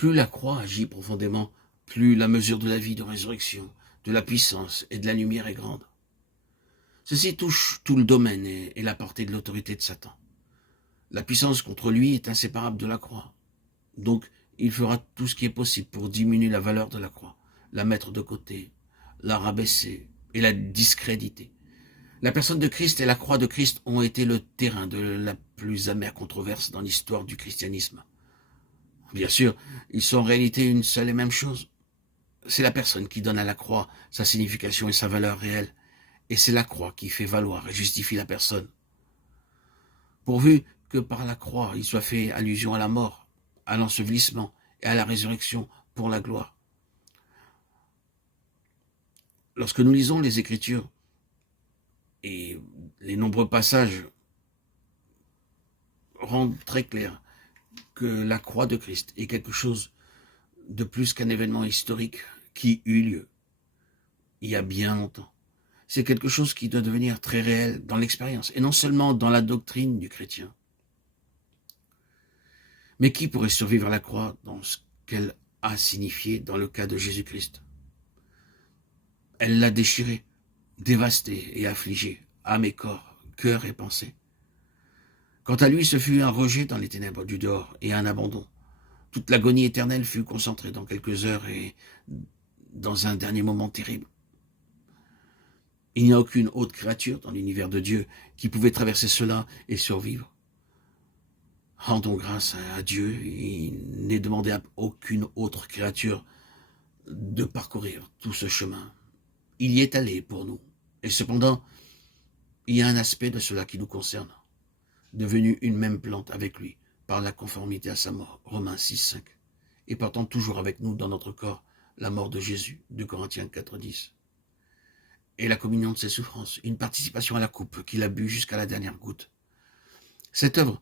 Plus la croix agit profondément, plus la mesure de la vie de résurrection, de la puissance et de la lumière est grande. Ceci touche tout le domaine et la portée de l'autorité de Satan. La puissance contre lui est inséparable de la croix. Donc, il fera tout ce qui est possible pour diminuer la valeur de la croix, la mettre de côté, la rabaisser et la discréditer. La personne de Christ et la croix de Christ ont été le terrain de la plus amère controverse dans l'histoire du christianisme. Bien sûr, ils sont en réalité une seule et même chose. C'est la personne qui donne à la croix sa signification et sa valeur réelle. Et c'est la croix qui fait valoir et justifie la personne. Pourvu que par la croix, il soit fait allusion à la mort, à l'ensevelissement et à la résurrection pour la gloire. Lorsque nous lisons les Écritures et les nombreux passages rendent très clair que la croix de Christ est quelque chose de plus qu'un événement historique qui eut lieu il y a bien longtemps. C'est quelque chose qui doit devenir très réel dans l'expérience, et non seulement dans la doctrine du chrétien. Mais qui pourrait survivre à la croix dans ce qu'elle a signifié dans le cas de Jésus-Christ? Elle l'a déchiré, dévasté et affligé, âme et corps, cœur et pensée. Quant à lui, ce fut un rejet dans les ténèbres du dehors et un abandon. Toute l'agonie éternelle fut concentrée dans quelques heures et dans un dernier moment terrible. Il n'y a aucune autre créature dans l'univers de Dieu qui pouvait traverser cela et survivre. Rendons grâce à Dieu, il n'est demandé à aucune autre créature de parcourir tout ce chemin. Il y est allé pour nous. Et cependant, il y a un aspect de cela qui nous concerne, devenu une même plante avec lui, par la conformité à sa mort, Romains 6,5, et portant toujours avec nous dans notre corps la mort de Jésus, 2 Corinthiens 4,10. Et la communion de ses souffrances, une participation à la coupe qu'il a bu jusqu'à la dernière goutte. Cette œuvre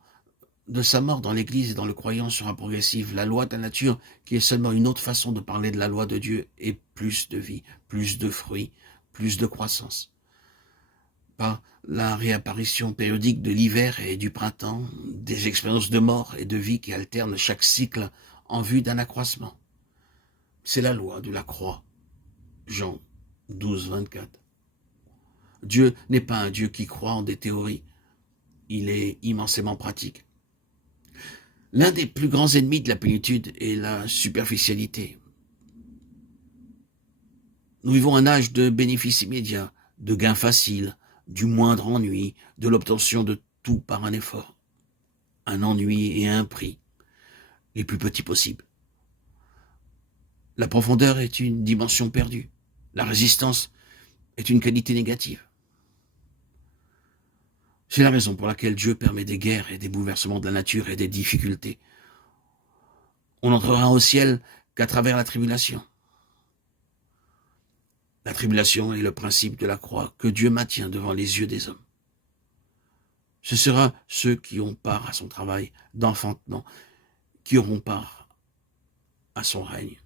de sa mort dans l'Église et dans le croyant sera progressive. La loi de la nature, qui est seulement une autre façon de parler de la loi de Dieu, est plus de vie, plus de fruits, plus de croissance. Par la réapparition périodique de l'hiver et du printemps, des expériences de mort et de vie qui alternent chaque cycle en vue d'un accroissement. C'est la loi de la croix. Jean 12, 24. Dieu n'est pas un Dieu qui croit en des théories. Il est immensément pratique. L'un des plus grands ennemis de la plénitude est la superficialité. Nous vivons un âge de bénéfices immédiats, de gains faciles, du moindre ennui, de l'obtention de tout par un effort. Un ennui et un prix, les plus petits possibles. La profondeur est une dimension perdue. La résistance est une qualité négative. C'est la raison pour laquelle Dieu permet des guerres et des bouleversements de la nature et des difficultés. On n'entrera au ciel qu'à travers la tribulation. La tribulation est le principe de la croix que Dieu maintient devant les yeux des hommes. Ce sera ceux qui ont part à son travail d'enfantement, qui auront part à son règne.